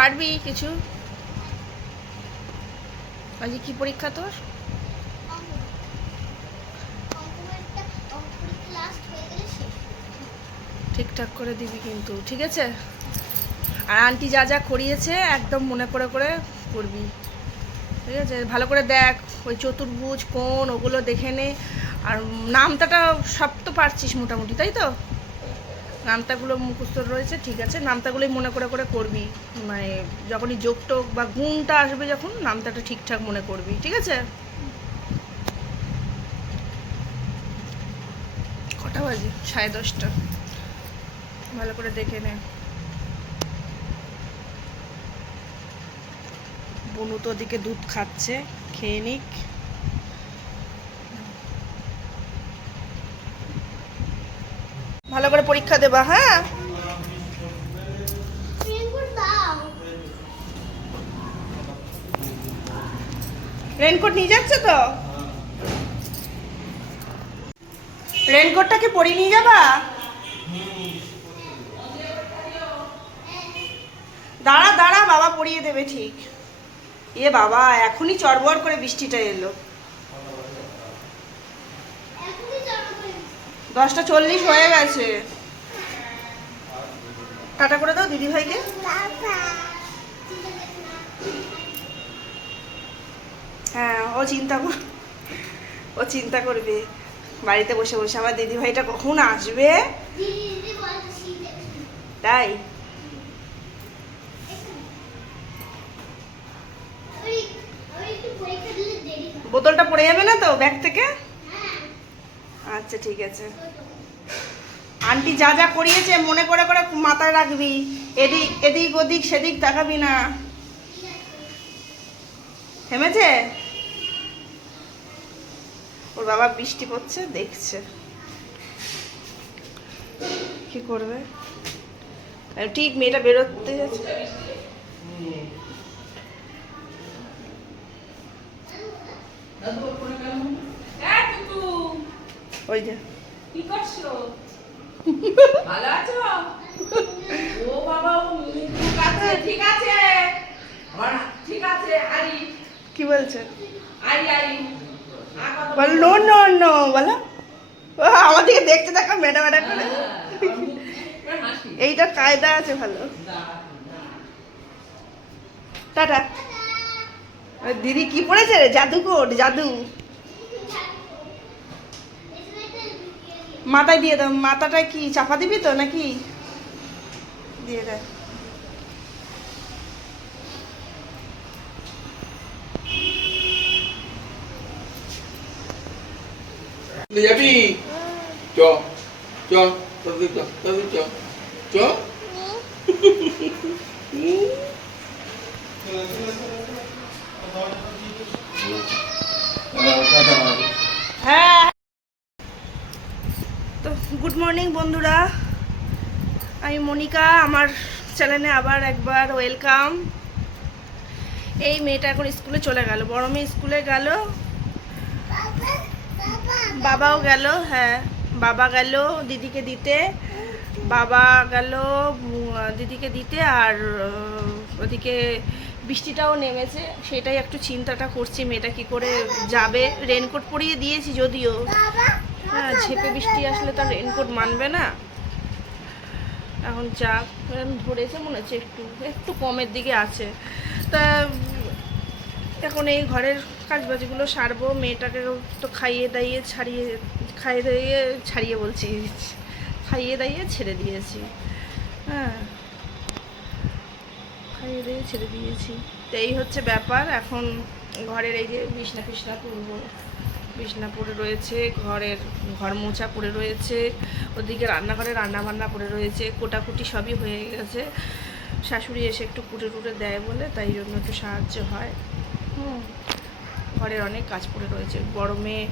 পারবি কিছু? আজ কি পরীক্ষা তোর? ঠিকঠাক করে দিবি কিন্তু, ঠিক আছে? আর আন্টি যা যা করিয়েছে একদম মনে করে করে করবি, ঠিক আছে? ভালো করে দেখ, ওই চতুর্ভুজ কোণ ওগুলো দেখে নে। আর নামতাটা সব তো পারছিস মোটামুটি, তাই তো? নামতাগুলো মুখস্থ রয়েছে, ঠিক আছে? নামতাগুলোই মনে করে করে করবি, মানে যখনই যোগ টোগ বা গুণটা আসবে যখন নামতাটা ঠিকঠাক মনে করবি, ঠিক আছে? কটা বাজে? 10:30। ভালো করে দেখে নে। বনু তো ওদিকে দুধ খাচ্ছে, খেয়ে নিক। ভালো করে পরীক্ষা দেবা, হ্যাঁ? রেনকোট নিয়ে যাচ্ছে তো? রেনকোটটাকে পরিয়ে নিয়ে যাবা? দাঁড়া দাঁড়া, বাবা পরিয়ে দেবে ঠিক। এ বাবা, এখনই চড়বড় করে বৃষ্টিটা এলো। 10:40 হয়ে গেছে। টাটা করে দাও দিদি ভাইকে। হ্যাঁ, ও চিন্তা করবে বাড়িতে বসে বসে আমার দিদি ভাইটা কখন আসবে। তাই বোতলটা পড়ে যাবে না তো ব্যাগ থেকে? আচ্ছা ঠিক আছে। আন্টি যা যা করিয়েছে মনে করে করে মাথায় রাখবি, এদিক এদিক ওদিক সেদিক তাকাবি না। থেমেছে? ওর বাবা বৃষ্টি পড়ছে দেখছে, কি করবে? ঠিক মেয়েটা বেরোতে যাচ্ছে। ওই যে কি করছো? ভালো আছো? ও বাবা, ও ঠিক আছে, ঠিক আছে, ঠিক আছে। আরি কি বলছে? আরি আরি বল নো নো নো বলো। আমার দিকে দেখতে দেখো মেটা মেটা করে। এইটা কায়দা আছে ভালো। টাটা। দিদি কি পড়েছে রে? জাদুকর, জাদু। মাথায় দিয়ে দাও। মাথাটায় কি চাপা দিবি তো নাকি? দিয়ে দেয়। যাবি? চ চ তাদের চ তাদের চ চ। হ্যাঁ, তো গুড মর্নিং বন্ধুরা, আমি মনিকা। আমার চ্যানেলে আবার একবার ওয়েলকাম। এই মেয়েটা এখন স্কুলে চলে গেল, বড় মেয়ে স্কুলে গেল, বাবাও গেল। হ্যাঁ, বাবা গেল দিদিকে দিতে, বাবা গেল দিদিকে দিতে। আর ওদিকে বৃষ্টিটাও নেমেছে, সেটাই একটু চিন্তাটা করছি, মেয়েটা কি করে যাবে। রেনকোট পরিয়ে দিয়েছি যদিও, হ্যাঁ, ঝেপে বৃষ্টি আসলে তো রেনকোট মানবে না। এখন চাপ ধরেছে মনে হচ্ছে, একটু একটু কমের দিকে আছে। তা এখন এই ঘরের কাজবাজগুলো সারবো, মেয়েটাকে তো খাইয়ে দাইয়ে খাইয়ে দাইয়ে ছেড়ে দিয়েছি। হ্যাঁ, খাইয়ে দিয়ে ছেড়ে দিয়েছি। তো এই হচ্ছে ব্যাপার। এখন ঘরের এই যে বিছনা ফিছনা তুলবো, বিছনা পড়ে রয়েছে, ঘর মোছা পড়ে রয়েছে, ওদিকে রান্নাঘরে রান্না বান্না পড়ে রয়েছে, কোটাকুটি সবই হয়ে গেছে। শাশুড়ি এসে একটু কুটে টুটে দেয় বলে, তাই জন্য একটু সাহায্য হয়। ঘরের অনেক কাজ পড়ে রয়েছে। বড় মেয়ে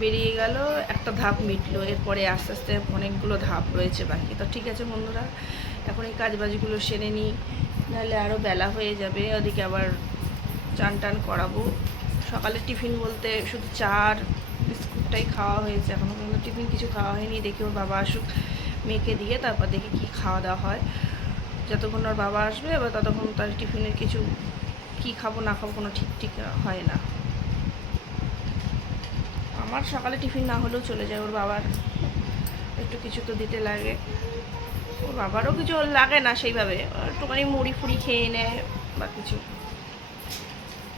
বেরিয়ে গেল, একটা ধাপ মিটলো, এরপরে আস্তে আস্তে অনেকগুলো ধাপ রয়েছে বাকি। তো ঠিক আছে বন্ধুরা, এখন এই কাজবাজগুলো সেরে নিই, নাহলে আরও বেলা হয়ে যাবে। ওদিকে আবার চান টান করাবো। সকালে টিফিন বলতে শুধু চা আর বিস্কুটটাই খাওয়া হয়েছে, এখনও পর্যন্ত টিফিন কিছু খাওয়া হয়নি। দেখি ওর বাবা আসুক, মেয়েকে দিয়ে তারপর দেখি কী খাওয়া দাওয়া হয়। যতক্ষণ ওর বাবা আসবে এবার ততক্ষণ তার টিফিনের কিছু কি খাবো না খাবো কোনো ঠিক হয় না। আমার সকালে টিফিন না হলেও চলে যায়, ওর বাবার একটু কিছু তো দিতে লাগে। ওর বাবারও কিছু লাগে না সেইভাবে, একটুখানি মুড়ি ফুড়ি খেয়ে নেয় বা কিছু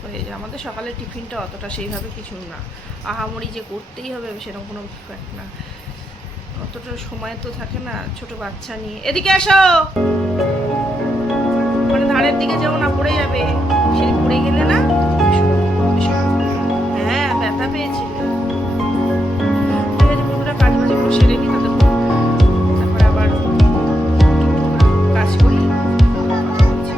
হয়ে যায়। আমাদের সকালের টিফিনটা অতটা সেইভাবে কিছু না, আহামরি যে করতেই হবে সেরকম কোনো ফ্যাক্ট না, অতটা সময় তো থাকে না ছোট বাচ্চা নিয়ে। এদিকে এসো, মানে ধারের দিকে যেও না, পড়ে যাবে, সেদিন পড়ে গেলে না। হ্যাঁ ব্যথা পেয়েছিল। ঠিক আছে বন্ধুরা, কাজ বাজগুলো সেরে নিই, তারপরে আবার কাজ করি, কথা বলছি।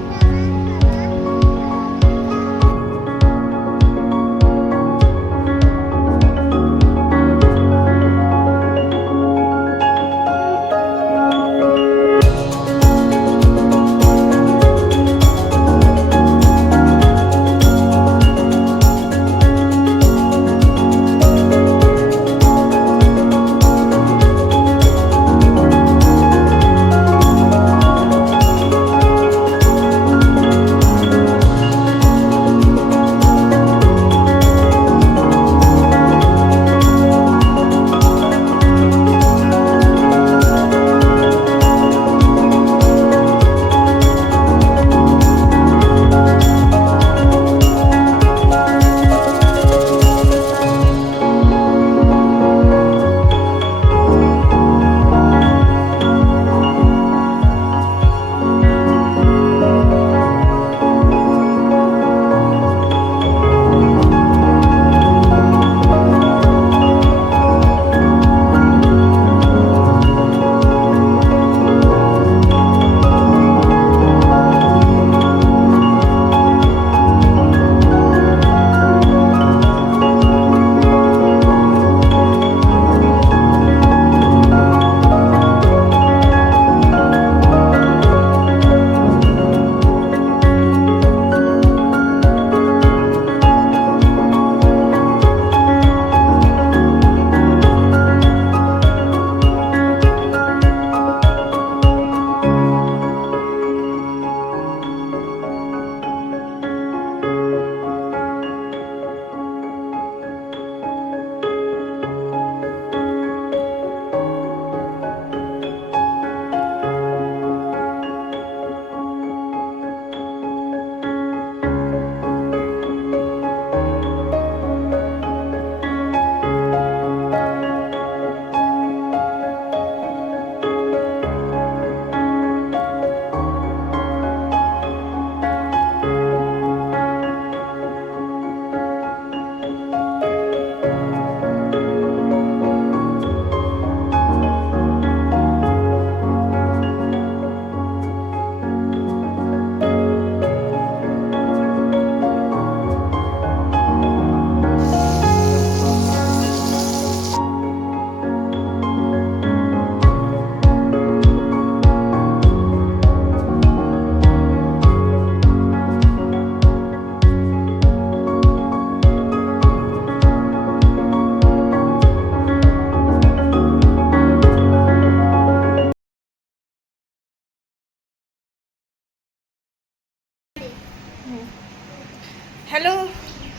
হ্যালো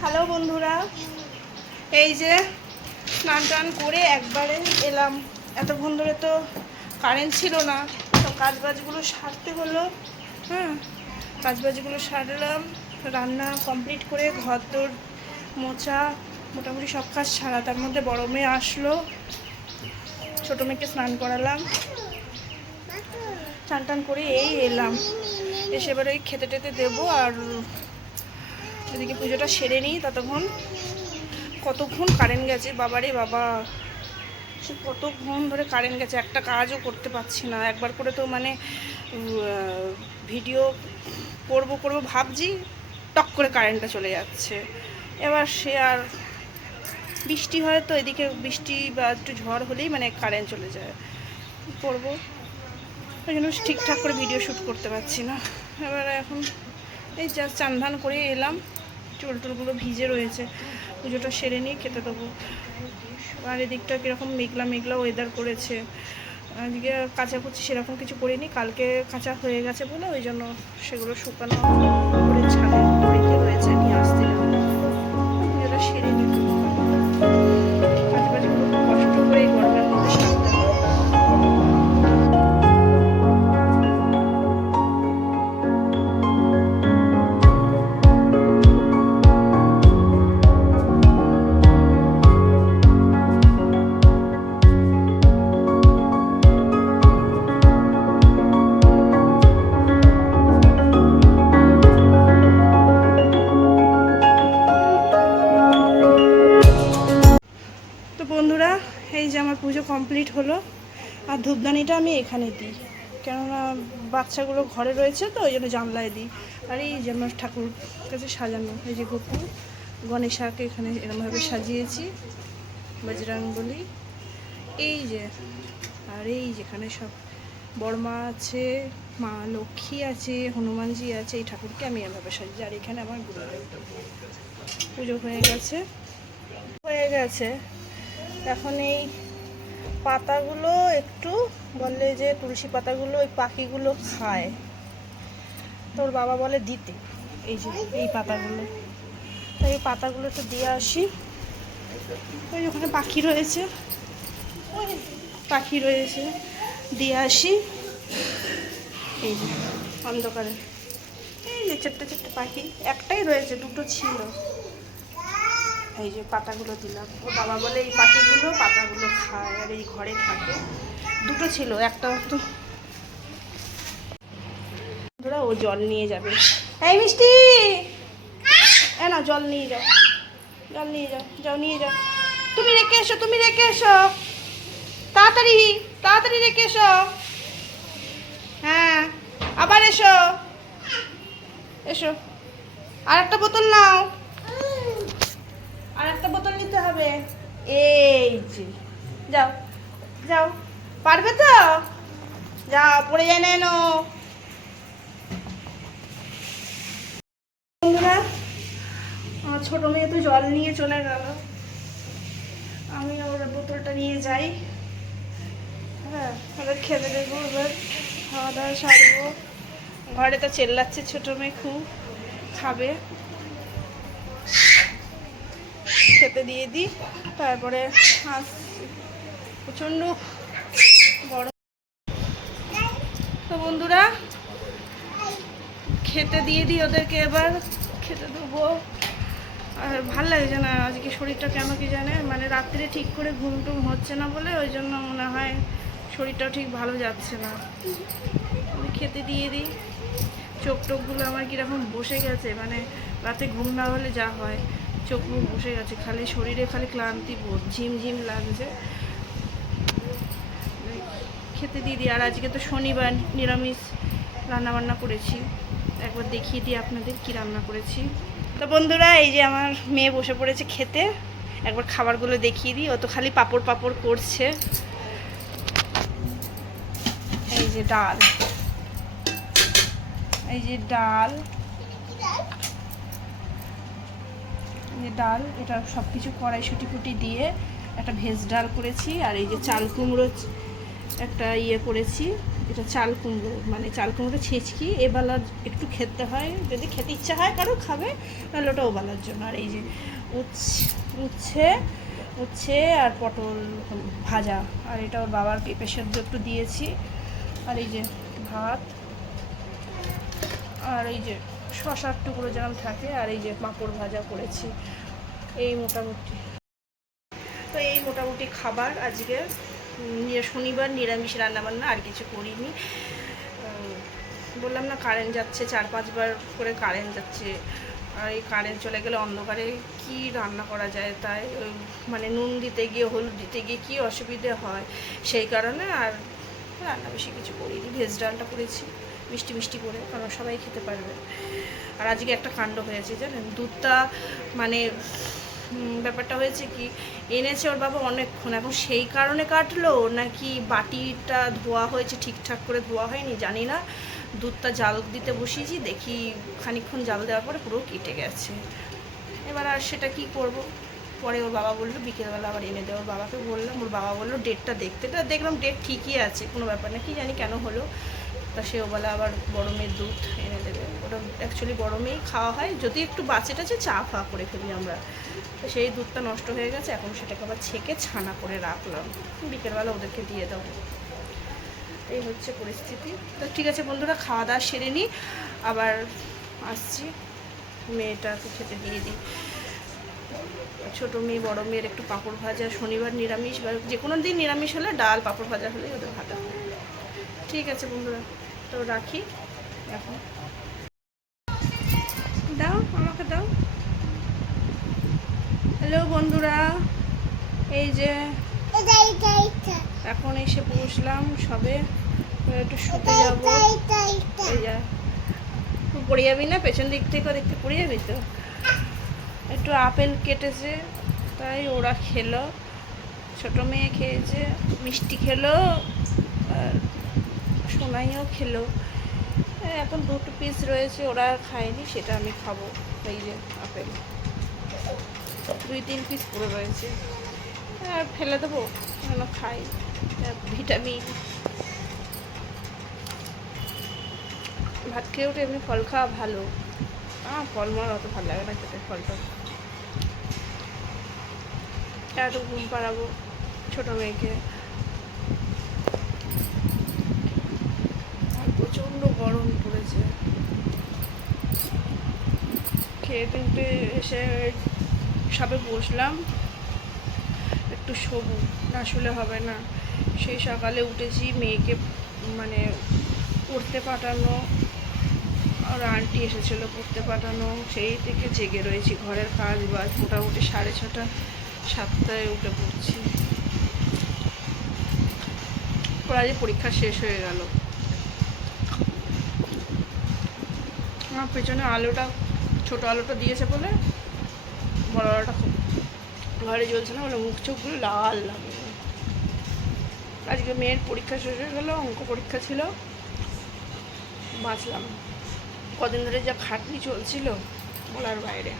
হ্যালো বন্ধুরা, এই যে স্নান টান করে একবারে এলাম। এতক্ষণ ধরে তো কারেন্ট ছিল না, তো কাজবাজগুলো সারতে হলো। হ্যাঁ, কাজবাজগুলো সারলাম, রান্না কমপ্লিট করে ঘর দোর মোছা, মোটামুটি সব কাজ সারা। তার মধ্যে বড় মেয়ে আসলো, ছোটো মেয়েকে স্নান করালাম, স্নান টান করে এই এলাম। এসে এবার ওই খেতে টেতে দেবো, আর এদিকে পুজোটা সেরে নিই। কতক্ষণ কারেন্ট গেছে, বাবারে বাবা, সে কতক্ষণ ধরে কারেন্ট গেছে, একটা কাজও করতে পারছি না। একবার করে তো মানে ভিডিও করব ভাবছি, টক করে কারেন্টটা চলে যাচ্ছে। এবার সে আর বৃষ্টি হয় তো, এদিকে বৃষ্টি বা একটু ঝড় হলেই মানে কারেন্ট চলে যায়, কী করবো? ওই জন্য ঠিকঠাক করে ভিডিও শ্যুট করতে পারছি না। এবার এখন এই জাস্ট চান ধান করে এলাম, চুল টুলগুলো ভিজে রয়েছে, পুজোটা সেরে নিয়ে খেতে দেবো। আর এদিকটা কীরকম মেঘলা মেঘলা ওয়েদার করেছে, আজকে কাচাকুচি সেরকম কিছু করিনি, কালকে কাঁচা হয়ে গেছে বলে ওই জন্য সেগুলো শুকানো করে ছাদে রেখে রয়েছে, নিয়ে আসতে যাবো। এটা সেরে নিব, কাজ বাজগুলো খুব কষ্ট করে এই গরমের মধ্যে সারতে হয়। তো বন্ধুরা, এই যে আমার পুজো কমপ্লিট হলো। আর ধূপদানিটা আমি এখানে দিই, কেননা বাচ্চাগুলো ঘরে রয়েছে তো ওই জন্য জানলায় দিই। আর এই যে আমার ঠাকুর কাছে সাজানো, এই যে গোপু গণেশাকে এখানে এরমভাবে সাজিয়েছি, বজরংবলী, এই যে। আর এই যেখানে সব বড়মা আছে, মা লক্ষ্মী আছে, হনুমানজি আছে, এই ঠাকুরকে আমি এভাবে সাজিয়েছি। আর এখানে আমার গুরুদেব। পুজো হয়ে গেছে। এখন এই পাতাগুলো একটু বললে যে তুলসী পাতাগুলো ওই পাখিগুলো খায়, তোর বাবা বলে দিতে, এই যে এই পাতাগুলো, তাই এই পাতাগুলো তো দিয়ে আসি। ওই ওখানে পাখি রয়েছে দিয়ে আসি। এই যে অন্ধকারে এই যে ছোট্ট ছোট্ট পাখি, একটাই রয়েছে, দুটো ছিল, এই যে পাতাগুলো দিলাম। ও বাবা বলে এই পাখিগুলো পাতাগুলো খায় আর এই ঘরে থাকে। দুটো ছিল, একটা তো ধরা ও জল নিয়ে যাবে। এই মিষ্টি, না জল নিয়ে যাও, নিয়ে যাও। তুমি রেখে এসো, তাড়াতাড়ি রেখে এসো। হ্যাঁ, আবার এসো। আর একটা বোতল নাও, আর একটা বোতল নিতে হবে। এই যে যাও, পারবে তো? যাও, পড়ে যায় না এনো। বন্ধুরা, আমার ছোট মেয়ে তো জল নিয়ে চলে গেল, আমি ওর বোতলটা নিয়ে যাই। হ্যাঁ, ওদের খেতে দেবো, এবার খাওয়া দাওয়া সারবো। ঘরে তো চেল্লাচ্ছে ছোট মেয়ে, খুব খাবে, খেতে দিয়ে দিই, তারপরে প্রচণ্ড গরম। তো বন্ধুরা, খেতে দিয়ে দিই ওদেরকে, এবার খেতে দেবো। আর ভাল লাগছে না আজকে, শরীরটা কেন কি জানে, মানে রাত্রে ঠিক করে ঘুম টুম হচ্ছে না বলে ওই জন্য মনে হয় শরীরটাও ঠিক ভালো যাচ্ছে না। আমি খেতে দিয়ে দিই। চোখ টোকগুলো আমার কীরকম বসে গেছে, মানে রাতে ঘুম না হলে যা হয়, চোখ মুখ বসে গেছে, খালি শরীরে খালি ক্লান্তি বোধ, ঝিমঝিম লাগছে। খেতে দিয়ে দিই। আর আজকে তো শনিবার, নিরামিষ রান্নাবান্না করেছি, একবার দেখিয়ে দিই আপনাদের কি রান্না করেছি। তো বন্ধুরা, এই যে আমার মেয়ে বসে পড়েছে খেতে, একবার খাবারগুলো দেখিয়ে দিই। ও তো খালি পাপড় পাপড় করছে। এই যে ডাল, এটা সব কিছু কড়াইশুঁটি ফুটি দিয়ে একটা ভেজ ডাল করেছি। আর এই যে চাল কুমড়ো একটা করেছি, এটা চাল কুমড়ো, মানে চাল কুমড়ো ছেঁচকি, এবেলা একটু খেতে হয়, যদি খেতে ইচ্ছা হয় কারো খাবে, নাহলে ওটা ওবেলার জন্য। আর এই যে উচ্ছে আর পটল ভাজা, আর এটা ওর বাবার পেঁপে সেদ্ধ একটু দিয়েছি। আর এই যে ভাত, আর এই যে শশার টুকরো যেমন থাকে, আর এই যে পাঁপড় ভাজা করেছি। এই মোটামুটি খাবার আজকে। শনিবার নিরামিষ রান্নাবান্না, আর কিছু করিনি। বললাম না, কারেন্ট যাচ্ছে, 4-5 বার করে কারেন্ট যাচ্ছে। আর এই কারেন্ট চলে গেলে অন্ধকারে কি রান্না করা যায়, তাই মানে নুন দিতে গিয়ে, হলুদ দিতে গিয়ে কী অসুবিধে হয়, সেই কারণে আর রান্না বেশি কিছু করিনি। ভেজ ডালটা করেছি মিষ্টি করে, কারণ সবাই খেতে পারবে। আর আজকে একটা কাণ্ড হয়েছে জানেন, দুধটা মানে ব্যাপারটা হয়েছে কি, এনেছে ওর বাবা অনেকক্ষণ, এখন সেই কারণে কাটলো নাকি বাটিটা ধোয়া হয়েছে ঠিকঠাক করে ধোয়া হয়নি জানি না। দুধটা জাল দিতে বসিয়েছি, দেখি খানিকক্ষণ জাল দেওয়ার পরে পুরো কেটে গেছে। এবার আর সেটা কি করব, পরে ওর বাবা বললো বিকেলবেলা আবার এনে দেয়। ওর বাবাকে বললাম, ওর বাবা বললো ডেটটা দেখতে। তা দেখলাম ডেট ঠিকই আছে, কোনো ব্যাপার না, কি জানি কেন হলো। তা সেও বলে আবার বড় মেয়ের দুধ এনে দেবে। ওটা অ্যাকচুয়ালি বড় মেয়েই খাওয়া হয়, যদি একটু বাচ্চা টাছে চা ফা করে ফেলি আমরা। তো সেই দুধটা নষ্ট হয়ে গেছে, এখন সেটাকে আবার ছেঁকে ছানা করে রাখলাম, বিকেলবেলা ওদেরকে দিয়ে দেবো। এই হচ্ছে পরিস্থিতি। তো ঠিক আছে বন্ধুরা, খাওয়া দাওয়া সেরে নিই, আবার আসছি, মেয়েটাকে খেতে দিয়ে দিই। ছোটো মেয়ে বড় মেয়ের একটু পাঁপড় ভাজা, শনিবার নিরামিষ, বা যে কোনো দিন নিরামিষ হলে ডাল পাঁপড় ভাজা হলেই ওদের ভাতা। ঠিক আছে বন্ধুরা, তো রাখি এখন। দাও আমাকে দাও। হ্যালো বন্ধুরা, এই যে এখন এসে বসলাম সবে, একটু শুতে যাবো। এই যা পড়ে যাবি না, পেছন দিক থেকে দেখতে পড়ে যাবি তো। একটু আপেল কেটেছে, তাই ওরা খেলো, ছোটো মেয়ে খেয়েছে, মিষ্টি খেলো, আর সোনাইও খেলো। এখন 2 পিস রয়েছে, ওরা আর খায়নি, সেটা আমি খাবো। এই যে আপেল 2-3 পিস পুরো রয়েছে, আর ফেলে দেবো কেন, খাই, ভিটামিন। ভাত খেয়ে উঠে এমনি ফল খাওয়া ভালো। ফল মার অত ভালো লাগে না খেতে, ফলটা। একটু ঘুম পাড়াবো ছোটো মেয়েকে। প্রচণ্ড গরম পড়েছে। খেয়ে টেয়ে এসে সবে বসলাম, একটু শোবো, না শুলে হবে না। সেই সকালে উঠেছি, মেয়েকে মানে পড়তে পাঠানো, আর আন্টি এসেছিলো পড়তে পাঠানো, সেই থেকে জেগে রয়েছি। ঘরের কাজ বাজ মোটামুটি 6:30 7টায় উঠে পড়ছি। ওরা যে পরীক্ষা শেষ হয়ে গেল। আমার পেছনে আলোটা, ছোটো আলোটা দিয়েছে বলে বড় আলোটা খুব ঘরে জ্বলছে না বলে মুখ চোখগুলো লাল লাগে। আজকে মেয়ের পরীক্ষা শেষ হয়ে গেল, অঙ্ক পরীক্ষা ছিল, বাঁচলাম। কদিন ধরে যা খাটনি চলছিল বলার বাইরে।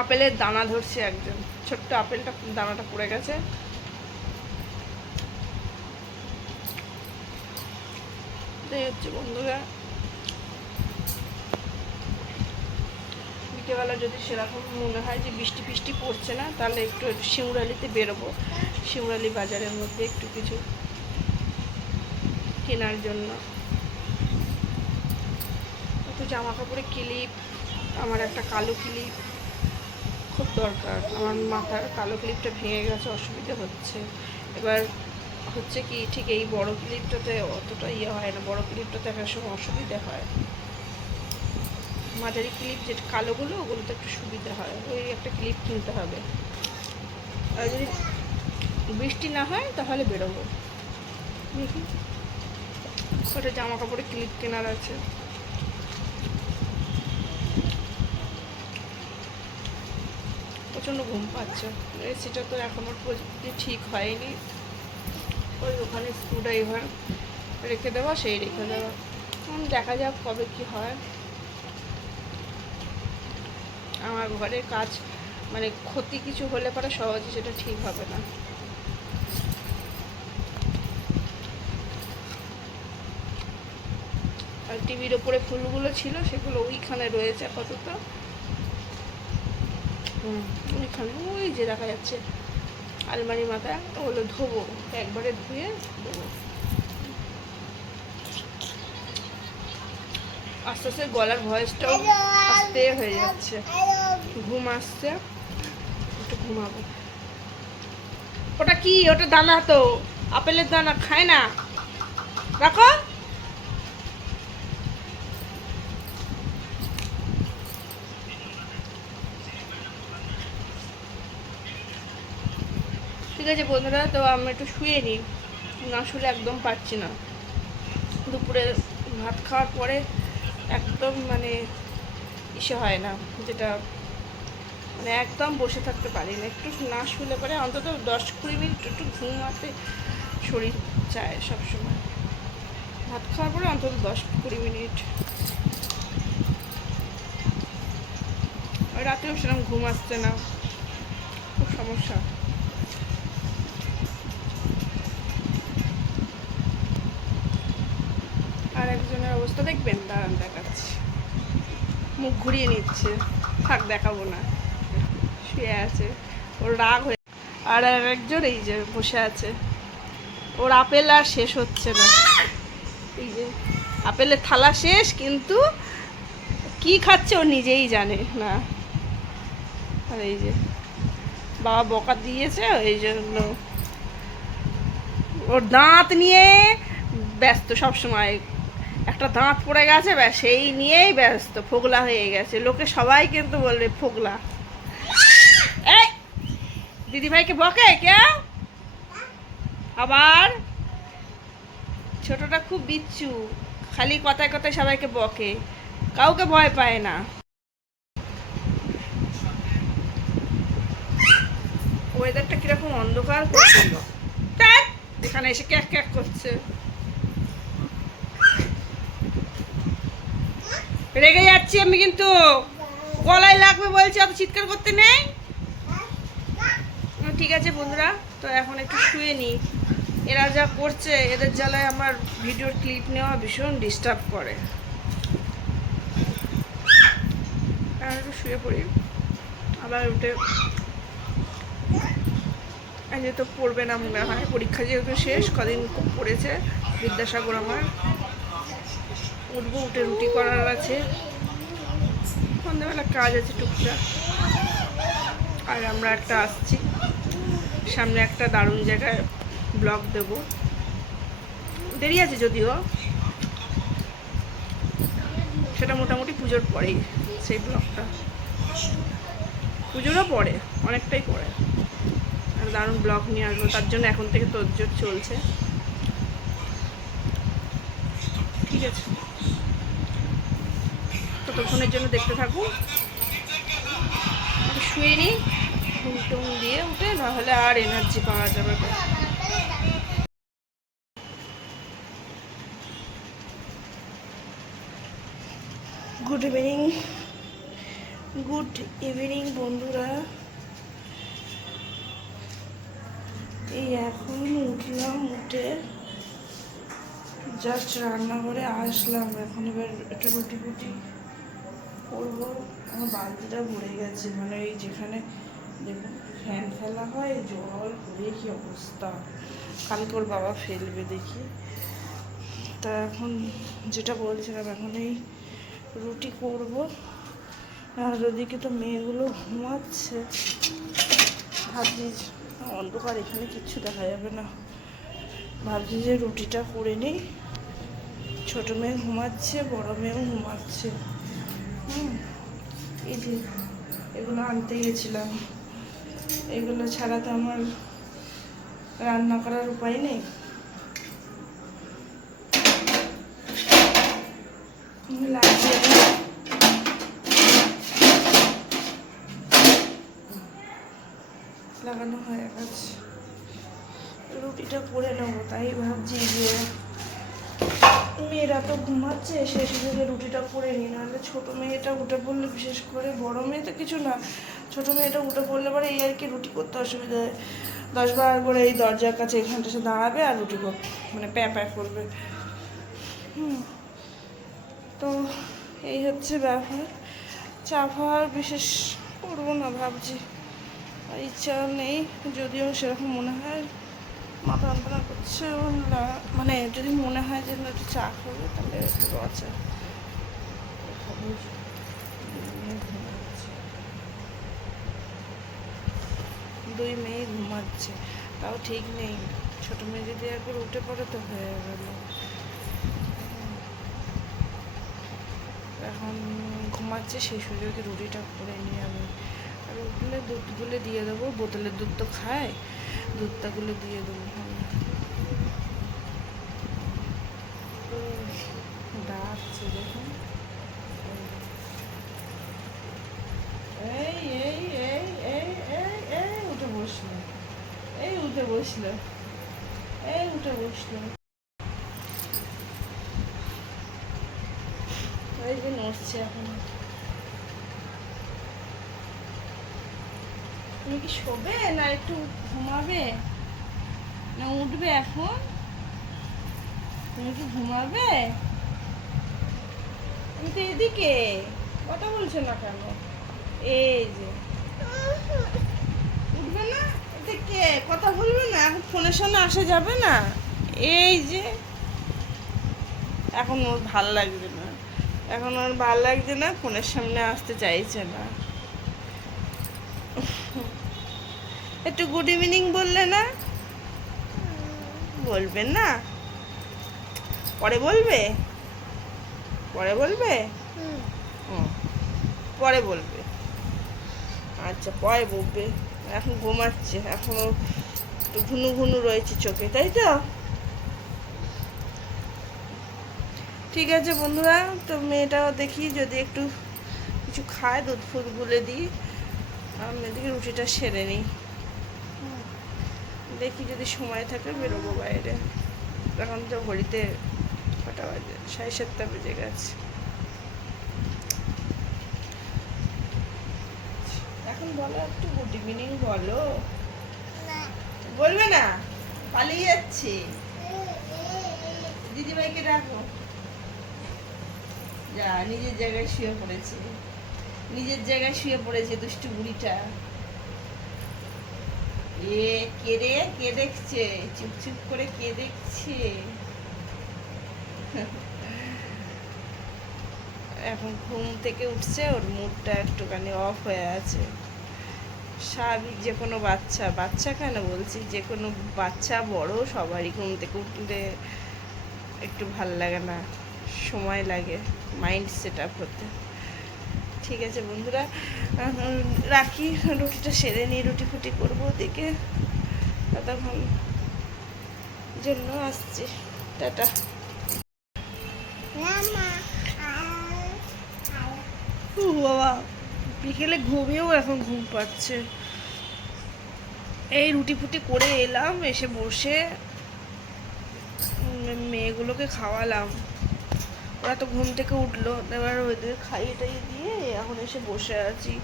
আপেলের দানা ধরছে একজন, ছোট্ট আপেলটা দানাটা পড়ে গেছে। এই হচ্ছে বন্ধুরা, বিকেলবেলা যদি সেরকম মনে হয় যে বৃষ্টি ফিষ্টি পড়ছে না, তাহলে একটু শিমুরালিতে বেরোবো, শিমুরালি বাজারের মধ্যে একটু কিছু কেনার জন্য। একটু জামা কাপড়ের ক্লিপ, আমার একটা কালো ক্লিপ খুব দরকার। আমার মাথার কালো ক্লিপটা ভেঙে গেছে, অসুবিধা হচ্ছে। এবার হচ্ছে কি, ঠিক এই বড় ক্লিপটাতে অতটা ইয়ে হয় না, বড় ক্লিপটাতে একটা সময় অসুবিধা হয়। মাঝারি ক্লিপ যেটা কালোগুলো, ওগুলোতে একটু সুবিধা হয়। ওই একটা ক্লিপ কিনতে হবে। আর যদি বৃষ্টি না হয় তাহলে বেরোবো। দেখি ওটা জামা কাপড়ের ক্লিপ কেনার আছে। প্রচণ্ড ঘুম পাচ্ছে। সেটা তো এখনও পর্যন্ত ঠিক হয়নি। ওই ওখানে স্ক্রুড্রাইভার রেখে দেওয়া, সেই রেখে দেওয়া। দেখা যাক কবে কি হয়। আমার ঘরের কাজ মানে ক্ষতি কিছু হলে পরে সহজে সেটা ঠিক হবে না। আর টিভির ওপরে ফুলগুলো ছিল, সেগুলো ওইখানে রয়েছে আপাতত। ওইখানে ওই যে দেখা যাচ্ছে আলমারি মাথা, ওগুলো ধোবো, একবারে ধুয়ে দেবো। আস্তে আস্তে গলার ভয়েসটাও আস্তে হয়ে যাচ্ছে, ঘুম আসছে, একটু ঘুমাবো। ওটা কি? ওটা দানা তো, আপেলের দানা, খায় না, রাখো। ঠিক আছে বন্ধুরা, তো আমি একটু শুয়ে নিই, না শুলে একদম পারছি না। দুপুরে ভাত খাওয়ার পরে একদম মানে ইসে হয় না, যেটা মানে একদম বসে থাকতে পারি না। একটু না শুলে পরে অন্তত 10-20 মিনিট একটু ঘুমাতে শরীর চায় সবসময়। ভাত খাওয়ার পরে অন্তত 10-20 মিনিট। ওই রাতেও সেরকম ঘুম আসছে না, খুব সমস্যা। আর একজনের অবস্থা দেখবেন, দাঁড়ান দেখাচ্ছি, মুখ ঘুরিয়ে নিচ্ছে, থাক দেখাবো না, শুয়ে আছে, ওর রাগ হয়ে। আর একজন এই যে বসে আছে, ওর আপেল আর শেষ হচ্ছে না, এই যে আপেলের থালা শেষ, কিন্তু কি খাচ্ছে ও নিজেই জানে না। আর এই যে বাবা বকা দিয়েছে, এই জন্য ওর দাঁত নিয়ে ব্যস্ত সব সময়, একটা দাঁত পড়ে গেছে ব্যাস সেই নিয়েই ব্যস্ত, ফোগলা হয়ে গেছে, লোকে সবাই কিন্তু বলবে ফোগলা। এই দিদিভাইকে বকে কেউ, আবার ছোটটা খুব বিচ্ছু, খালি কথায় কথায় সবাইকে বকে, কাউকে ভয় পায় না। ওয়েদারটা কিরকম অন্ধকার করছিল, এখানে এসে ক্যাক ক্যাক করছে, রেগে যাচ্ছি আমি কিন্তু, গলায় লাগবে বলছি, অত চিৎকার করতে নেই। ঠিক আছে বন্ধুরা, তো এখন একটু শুয়ে নিই, এরা যা করছে এদের জ্বালায় আমার ভিডিওর ক্লিপ নেওয়া ভীষণ ডিস্টার্ব করে। এখন একটু শুয়ে পড়ি, আবার উঠে যেহেতু পড়বে না মনে হয়, পরীক্ষা যেহেতু শেষ, কদিন খুব পড়েছে বিদ্যাসাগর আমার, উঠবো, উঠে রুটি করার আছে, সন্ধ্যাবেলা কাজ আছে টুকটাক। আর আমরা একটা আসছি সামনে, একটা দারুণ জায়গায় ব্লগ দেব, দেরি আছে যদিও, সেটা মোটামুটি পুজোর পরেই, সেই ব্লগটা পুজোরও পরে, অনেকটাই পরে, আর দারুণ ব্লগ নিয়ে আসবো, তার জন্য এখন থেকে তোড়জোড় চলছে। ঠিক আছে, ততক্ষণের জন্য দেখতে থাকুন, শুয়ে নিই, ঘুম টুম দিয়ে উঠে, নাহলে আর এনার্জি পাওয়া যাবে না। গুড ইভিনিং বন্ধুরা, এই এখন উঠলাম, উঠে জাস্ট রান্নাঘরে আসলাম, এখন এবার একটু রুটি ফুটি করবো। আমার বালতিটা ভরে গেছে, মানে এই যেখানে দেখুন ফ্যান ফেলা হয়, জল ভরে কি অবস্থা, কালকে ওর বাবা ফেলবে দেখি। তা এখন যেটা বলছিলাম, এখন এই রুটি করব, আর ওদিকে তো মেয়েগুলো ঘুমাচ্ছে, ভাবছি অন্ধকার, এখানে কিচ্ছু দেখা যাবে না, ভাবছি যে রুটিটা করে নিই, ছোটো মেয়ে ঘুমাচ্ছে, বড় মেয়েও ঘুমাচ্ছে। এই যে এগুলো আনতে গেছিলাম, এগুলো ছাড়া তো আমার রান্না করার উপায় নেই। লাগানো হয়ে গেছে, রুটিটা করে নেবো, তাই ভাবছি যে মেয়েরা তো ঘুমাচ্ছে, সেই সুযোগে রুটিটা করে নিই, নাহলে ছোটো মেয়েটা উঠে পড়লে, বিশেষ করে বড় মেয়ে তো কিছু না, ছোটো মেয়েটা উঠে পড়লে পরে এই আর কি রুটি করতে অসুবিধা হয়, 10 বার করে এই দরজার কাছে এখানটা সে দাঁড়াবে আর রুটি করবে, মানে প্যাঁ প্যাঁ করবে। তো এই হচ্ছে ব্যাপার, চা খাওয়ার বিশেষ করবো না ভাবছি, আর ইচ্ছা নেই, যদিও সেরকম মনে হয় মাথা যন্ত্রণা করছে, মানে যদি মনে হয় যে একটু চা খাবো, তাহলে একটু আছে দুই মেয়ে ঘুমাচ্ছে, তাও ঠিক নেই, ছোটো মেয়ে যদি একবার উঠে পড়ে তো হয়ে গেল। এখন ঘুমাচ্ছে, সেই সুযোগে রুটিটা করে নিয়ে আমি, আর উঠলে দুধ গুলে দিয়ে দেবো, বোতলের দুধ তো খায়, দুধটা গুলে দিয়ে দেবো। ডাকছে দেখুন, এই এই এই এই এই এই উঠে বসলো, এই উঠে বসলো, এই উঠে বসলো, এই যে নড়ছে এখন, তুমি কি শোবে না একটু ঘুমাবে না উঠবে এখন? তুমি কি ঘুমাবে? তুমি তো এদিকে কথা বলছো না কেন? এই যে উঠবে না? এদিকে কথা বলবে না? এখন ফোনের সামনে আসা যাবে না। এই যে এখন ওর ভাল লাগছে না, এখন ওর ভাল লাগছে না, ফোনের সামনে আসতে চাইছে না। একটু গুড ইভিনিং বললে না? বলবে না? পরে বলবে? পরে বলবে? হুম, পরে বলবে। আচ্ছা পরে বলবে। এখন ঘুমাচ্ছে, এখনো একটু ঘুনু ঘুনু রয়েছে চোখে, তাই তো? ঠিক আছে বন্ধুরা, তো মেয়েটাও দেখি যদি একটু কিছু খায়, দুধ ফুট গুলে দিই। আমি এদিকে রুটিটা সেরে নিই। দেখি যদি সময় থাকে বেরোবো বাইরে। এখন তো ঘড়িতে কটা বাজে? 7:30 বেজে গেছে। এখন বলো একটু গুড ইভিনিং বলো। বলবে না? পালিয়ে যাচ্ছে। দিদিভাইকে ডাকো। যা নিজের জায়গায় শুয়ে পড়েছে, নিজের জায়গায় শুয়ে পড়েছে দুষ্টু বুড়িটা। এ কে রে? কে দেখছে? চুপ চুপ করে কে দেখছে? এখন ঘুম থেকে উঠছে, ওর মুডটা একটুখানি অফ হয়ে আছে। স্বাভাবিক যে কোনো বাচ্চা, বাচ্চা কেন বলছি, যে কোনো বাচ্চা বড় সবারই ঘুম থেকে উঠলে একটু ভাল লাগে না, সময় লাগে মাইন্ড সেট আপ হতে। ঠিক আছে বন্ধুরা, রাখি, রুটিটা সেরে নিই, রুটি ফুটি করবো ওদিকে, ততক্ষণ জন্য আসছি। টাটা। বাবা বিকেলে ঘুমিয়েও এখন ঘুম পাচ্ছে। এই রুটি ফুটি করে এলাম, এসে বসে মেয়েগুলোকে খাওয়ালাম। ওরা তো ঘুম থেকে উঠলো, এবার ওদের খাইয়ে টাইয়ে দিয়ে এখন এসে বসে আছি।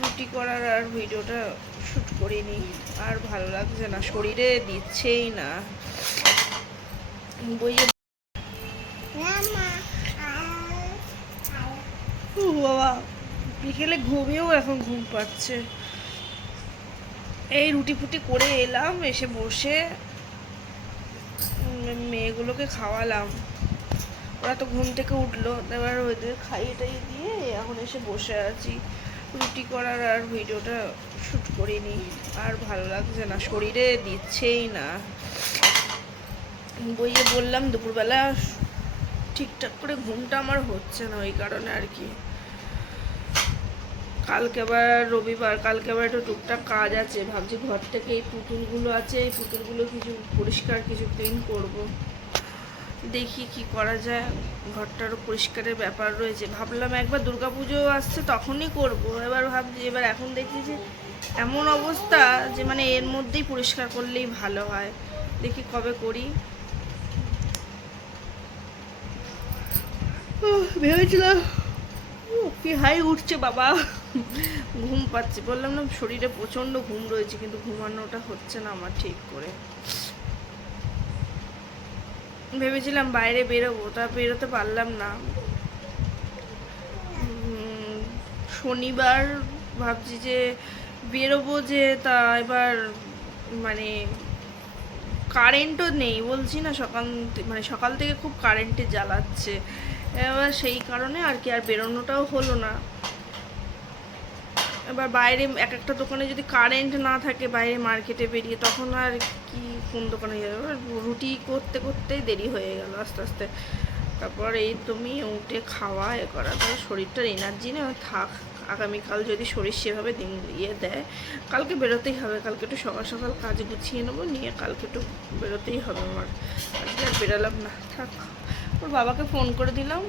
রুটি করার আর ভিডিওটা শ্যুট করিনি, আর ভালো লাগছে না, শরীরে দিচ্ছেই না। বইয়ে বাবা বিকেলে ঘুমিয়েও এখন ঘুম পাচ্ছে। এই রুটি ফুটি করে এলাম, এসে বসে মেয়েগুলোকে খাওয়ালাম। ওরা তো ঘুম থেকে উঠলো, এবার ওদের খাইয়ে টাইয়ে দিয়ে এখন এসে বসে আছি। রুটি করার আর ভিডিওটা শ্যুট করিনি, আর ভালো লাগছে না, শরীরে দিচ্ছেই না। বইয়ে বললাম দুপুরবেলা ঠিকঠাক করে ঘুমটা আমার হচ্ছে না, ওই কারণে আর কি। কালকে আবার রবিবার, কালকে আবার একটু টুকটাক কাজ আছে। ভাবছি ঘর থেকে এই পুতুলগুলো আছে, এই পুতুলগুলো কিছু পরিষ্কার, কিছু ক্লিন করব। দেখি কি করা যায়, ঘরটারও পরিষ্কারের ব্যাপার রয়েছে। ভাবলাম একবার দুর্গাপুজো আসছে তখনই করব, এবার ভাবছি, এবার এখন দেখি যে এমন অবস্থা যে মানে এর মধ্যেই পরিষ্কার করলেই ভালো হয়। দেখি কবে করি। ভেবেছিলাম কি হাই উঠছে বাবা, ঘুম পাচ্ছে। বললাম না শরীরে প্রচণ্ড ঘুম রয়েছে, কিন্তু ঘুমানোটা হচ্ছে না আমার ঠিক করে। ভেবেছিলাম বাইরে বেরোবো, তা বেরোতে পারলাম না। শনিবার ভাবছি যে বেরোবো, যে তা এবার মানে কারেন্টও নেই, বলছি না সকাল থেকে খুব কারেন্টে জ্বালাচ্ছে। এবার সেই কারণে আর কি আর বেরোনোটাও হলো না। এবার বাইরে এক একটা দোকানে যদি কারেন্ট না থাকে, বাইরে মার্কেটে বেরিয়ে, তখন আর কি কোন দোকানে যাবে। রুটি করতে করতেই দেরি হয়ে গেল আস্তে আস্তে। তারপর এই তুমি উঠে খাওয়া এ করা, তার শরীরটার এনার্জি না থাক। আগামীকাল যদি শরীর সেভাবে দিন দেয়, কালকে বেরোতেই হবে। কালকে একটু সকাল সকাল কাজ গুছিয়ে নেবো, নিয়ে কালকে একটু বেরোতেই হবে আমার। আজকে আর বেরোলাম না, থাক। ওর বাবাকে ফোন করে দিলাম,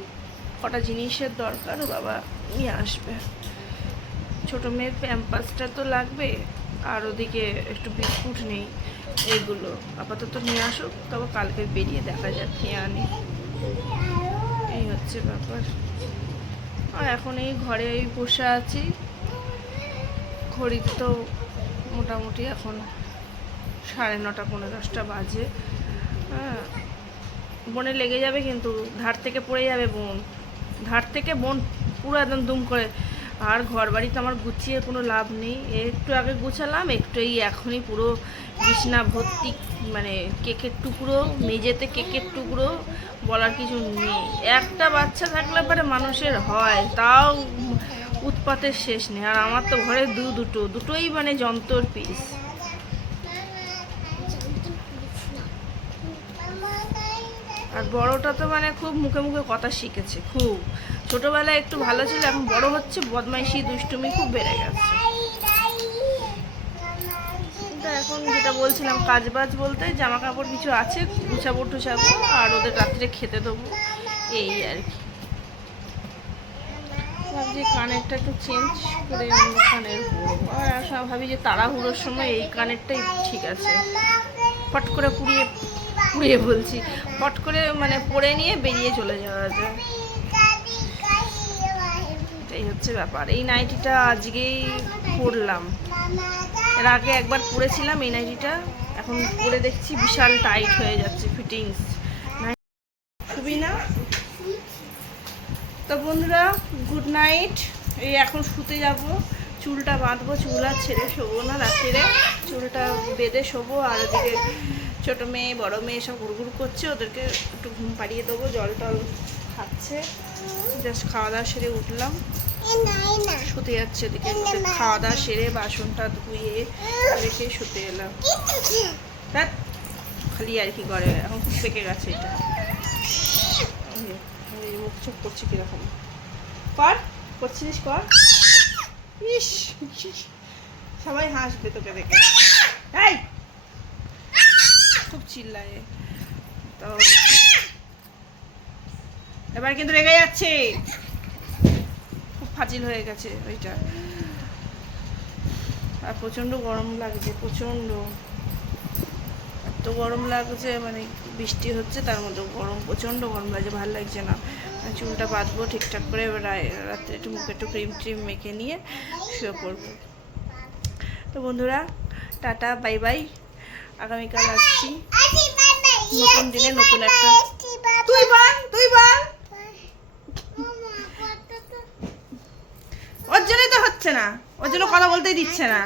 কটা জিনিসের দরকার, ও বাবা নিয়ে আসবে। ছোটো মেয়ের প্যাম্পাসটা তো লাগবে, আর ওদিকে একটু বিস্কুট নেই, এইগুলো আপাতত নিয়ে আসুক, তবে কালকে বেরিয়ে দেখা যাক খেয়ে আনি। এই হচ্ছে ব্যাপার। আর এখন এই ঘরে বসে আছি, ঘড়িতে তো মোটামুটি এখন 9:30 পৌনে 10টা বাজে। হ্যাঁ, বোনে লেগে যাবে, কিন্তু ধার থেকে পড়ে যাবে বোন, ধার থেকে বোন পুরো একদম দুম করে। আর ঘর বাড়িতে আমার গুছিয়ে কোনো লাভ নেই, একটু আগে গুছালাম, একটু এই এখনই পুরো বিছনা ভর্তি মানে কেকের টুকরো, মেঝেতে কেকের টুকরো, বলার কিছু নেই। একটা বাচ্চা থাকলে পরে মানুষের হয়, তাও উৎপাতের শেষ নেই। আর আমার তো ঘরে দুটোই মানে যন্ত্রর পিস। আর বড়টা তো মানে খুব মুখে মুখে কথা শিখেছে, খুব ছোটবেলায় একটু ভালো ছিল, এখন বড় হচ্ছে, বদমাইশি দুষ্টুমি খুব বেড়ে গেছে। কিন্তু এখন যেটা বলছিলাম, কাজবাজ বলতে জামা কাপড় কিছু আছে, গুছাবো টুছাবো, আর ওদের রাত্রে খেতে দেবো, এই আর কি। ভাবছি কানেরটা একটু চেঞ্জ করে অন্য কানের পরবো। আর ভাবি যে তাড়াহুড়োর সময় এই কানেরটাই ঠিক আছে, ফট করে পুড়িয়ে বলছি, ফট করে মানে পরে নিয়ে বেরিয়ে চলে যাওয়া যায়। এটাই হচ্ছে ব্যাপার। এই নাইটিটা আজকেই পরলাম, এর আগে একবার পরেছিলাম এই নাইটিটা, এখন পরে দেখছি বিশাল টাইট হয়ে যাচ্ছে ফিটিংস, খুবই না। তো বন্ধুরা, গুড নাইট। এই এখন শুতে যাব, চুলটা বাঁধবো, চুল আর ছেড়ে শোবো না রাত্রিরে, চুলটা বেঁধে শোবো। আর ওদিকে ছোটো মেয়ে বড় মেয়ে সব ঘুরঘুর করছে, ওদেরকে একটু ঘুম পাড়িয়ে দেবো, জল টল খাচ্ছে। জাস্ট খাওয়া দাওয়া সেরে উঠলাম, শুতে যাচ্ছে। ওদিকে খাওয়া দাওয়া সেরে বাসনটা ধুয়ে রেখে শুতে এলাম। দেখ খালি আর কি করে, এখন খুব পেকে গেছে এটা। মুখ চুপ করছি কিরকম, কর করছিস কর, ইস সবাই হাসবে তোকে দেখে। এই খুব চিল্লায়। তো এবার কিন্তু রেগে যাচ্ছে, খুব ফাজিল হয়ে গেছে ওইটা। আর প্রচণ্ড গরম লাগছে, প্রচণ্ড এত গরম লাগছে, মানে বৃষ্টি হচ্ছে তার মধ্যে গরম, প্রচণ্ড গরম লাগছে, ভালো লাগছে না। চুলটা বাঁধবো ঠিকঠাক করে, এবার রাত্রে একটু মুখে একটু ক্রিম ট্রিম মেখে নিয়ে শুয়ে পড়বো। তো বন্ধুরা, টাটা, বাই বাই। আগামীকাল আসছি নতুন দিনে, নতুন একটা। তুই বল ওর জন্যই তো হচ্ছে না, ওর জন্য কথা বলতেই দিচ্ছে না।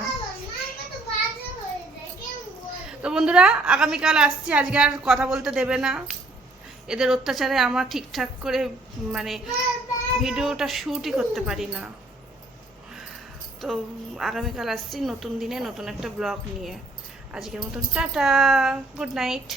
তো বন্ধুরা, আগামীকাল আসছি, আজকে আর কথা বলতে দেবে না, এদের অত্যাচারে আমার ঠিকঠাক করে মানে ভিডিওটা শ্যুটই করতে পারি না। তো আগামীকাল আসছি নতুন দিনে, নতুন একটা ব্লগ নিয়ে। আজকের মতন টাটা, গুড নাইট।